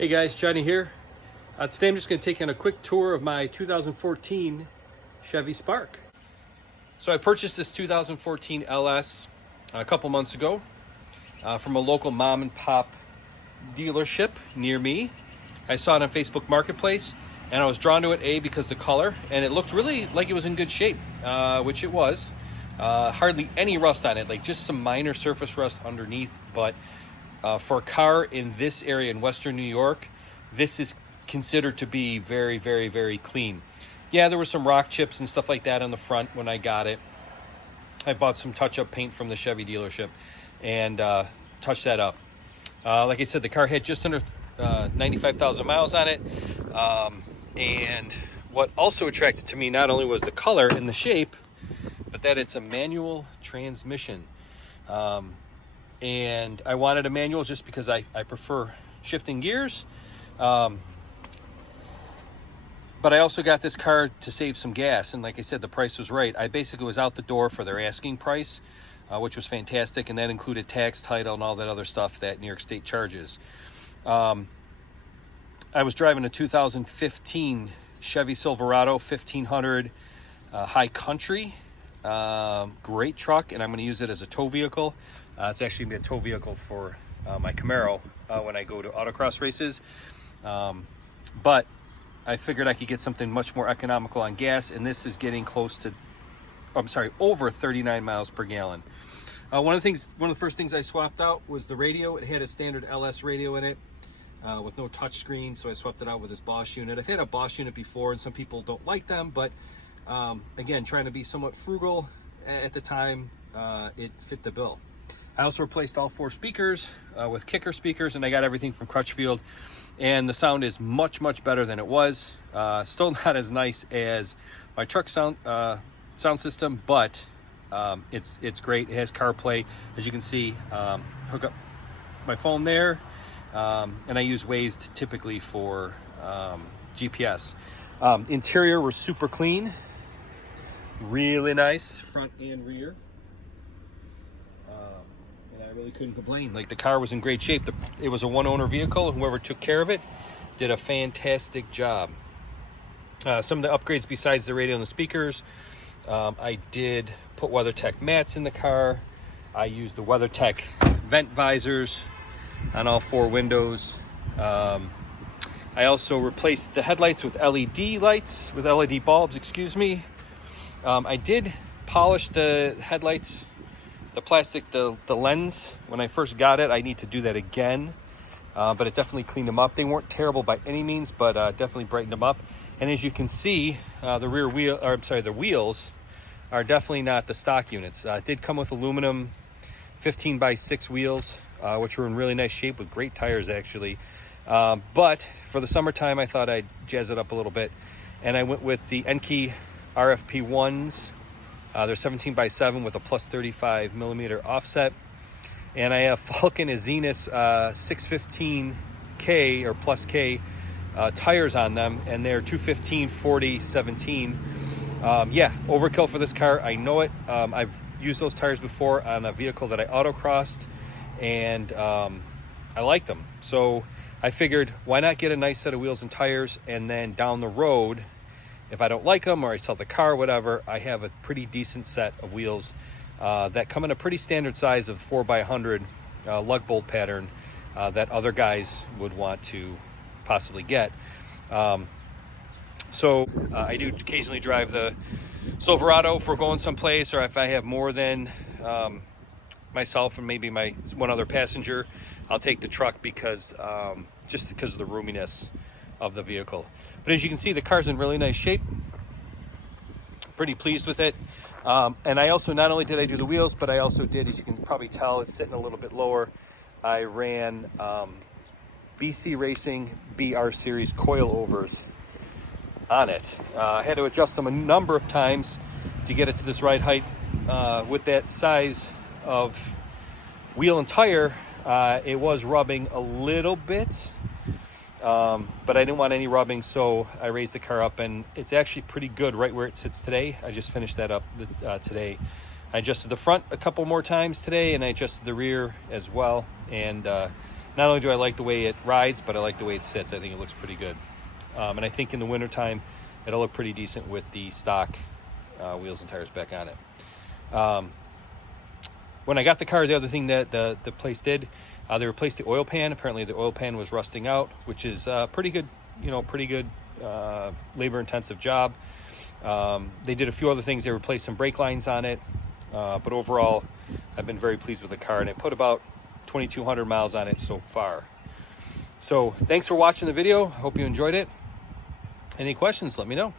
Hey guys, Johnny here. Today I'm just going to take you on a quick tour of my 2014 Chevy Spark. So I purchased this 2014 LS a couple months ago from a local mom and pop dealership near me. I saw it on Facebook Marketplace and I was drawn to it, because the color, and it looked really like it was in good shape, which it was. Hardly any rust on it, like just some minor surface rust underneath, but for a car in this area in Western New York, this is considered to be very, very, very clean. Yeah, there were some rock chips and stuff like that on the front when I got it. I bought some touch-up paint from the Chevy dealership and touched that up. Like I said, the car had just under 95,000 miles on it. And what also attracted to me not only was the color and the shape, but that it's a manual transmission. And I wanted a manual just because I prefer shifting gears. But I also got this car to save some gas, and like I said, the price was right. I basically was out the door for their asking price, which was fantastic, and that included tax, title, and all that other stuff that New York State charges. I was driving a 2015 Chevy Silverado 1500 High Country. Great truck, and I'm going to use it as a tow vehicle. It's actually going to be a tow vehicle for my Camaro when I go to autocross races. But I figured I could get something much more economical on gas, and this is getting close to, over 39 miles per gallon. One of the first things I swapped out was the radio. It had a standard LS radio in it with no touchscreen, so I swapped it out with this Bosch unit. I've had a Bosch unit before, and some people don't like them, but again, trying to be somewhat frugal at the time, it fit the bill. I also replaced all 4 speakers with kicker speakers, and I got everything from Crutchfield, and the sound is much, much better than it was. Still not as nice as my truck sound system, but it's great. It has CarPlay, as you can see. Hook up my phone there, and I use Waze typically for GPS. Interior was super clean, really nice, front and rear. And I really couldn't complain. Like, the car was in great shape. It was a one-owner vehicle. Whoever took care of it did a fantastic job. Some of the upgrades besides the radio and the speakers, I did put WeatherTech mats in the car. I used the WeatherTech vent visors on all 4 windows. I also replaced the headlights with LED lights, with LED bulbs, excuse me. I did polish the headlights, the plastic, the lens. When I first got it, I need to do that again, but it definitely cleaned them up. They weren't terrible by any means, but definitely brightened them up. And as you can see, the wheels are definitely not the stock units. It did come with aluminum 15x6 wheels, which were in really nice shape with great tires, actually. But for the summertime, I thought I'd jazz it up a little bit, and I went with the Enkei RFP 1s. They're 17x7 with a plus 35 millimeter offset, and I have Falcon Azenis 615K or plus K tires on them, and they're 215, 40, 17. Yeah, overkill for this car. I know it. I've used those tires before on a vehicle that I autocrossed, and I liked them. So I figured, why not get a nice set of wheels and tires, and then down the road, if I don't like them or I sell the car, whatever, I have a pretty decent set of wheels that come in a pretty standard size of 4x100 lug bolt pattern that other guys would want to possibly get. So I do occasionally drive the Silverado if we're going someplace, or if I have more than myself and maybe my one other passenger, I'll take the truck because just because of the roominess of the vehicle. But as you can see, the car's in really nice shape. Pretty pleased with it. And I also, not only did I do the wheels, but I also did, as you can probably tell, it's sitting a little bit lower. I ran BC Racing BR Series coilovers on it. I had to adjust them a number of times to get it to this right height. With that size of wheel and tire, it was rubbing a little bit. But I didn't want any rubbing, so I raised the car up, and it's actually pretty good right where it sits today. I just finished that up today. I adjusted the front a couple more times today, and I adjusted the rear as well, and not only do I like the way it rides, but I like the way it sits. I think it looks pretty good. And I think in the wintertime, it'll look pretty decent with the stock wheels and tires back on it. When I got the car, the other thing that the place did, they replaced the oil pan. Apparently the oil pan was rusting out, which is pretty good, labor-intensive job. They did a few other things. They replaced some brake lines on it. But overall, I've been very pleased with the car, and I put about 2,200 miles on it so far. So thanks for watching the video. I hope you enjoyed it. Any questions, let me know.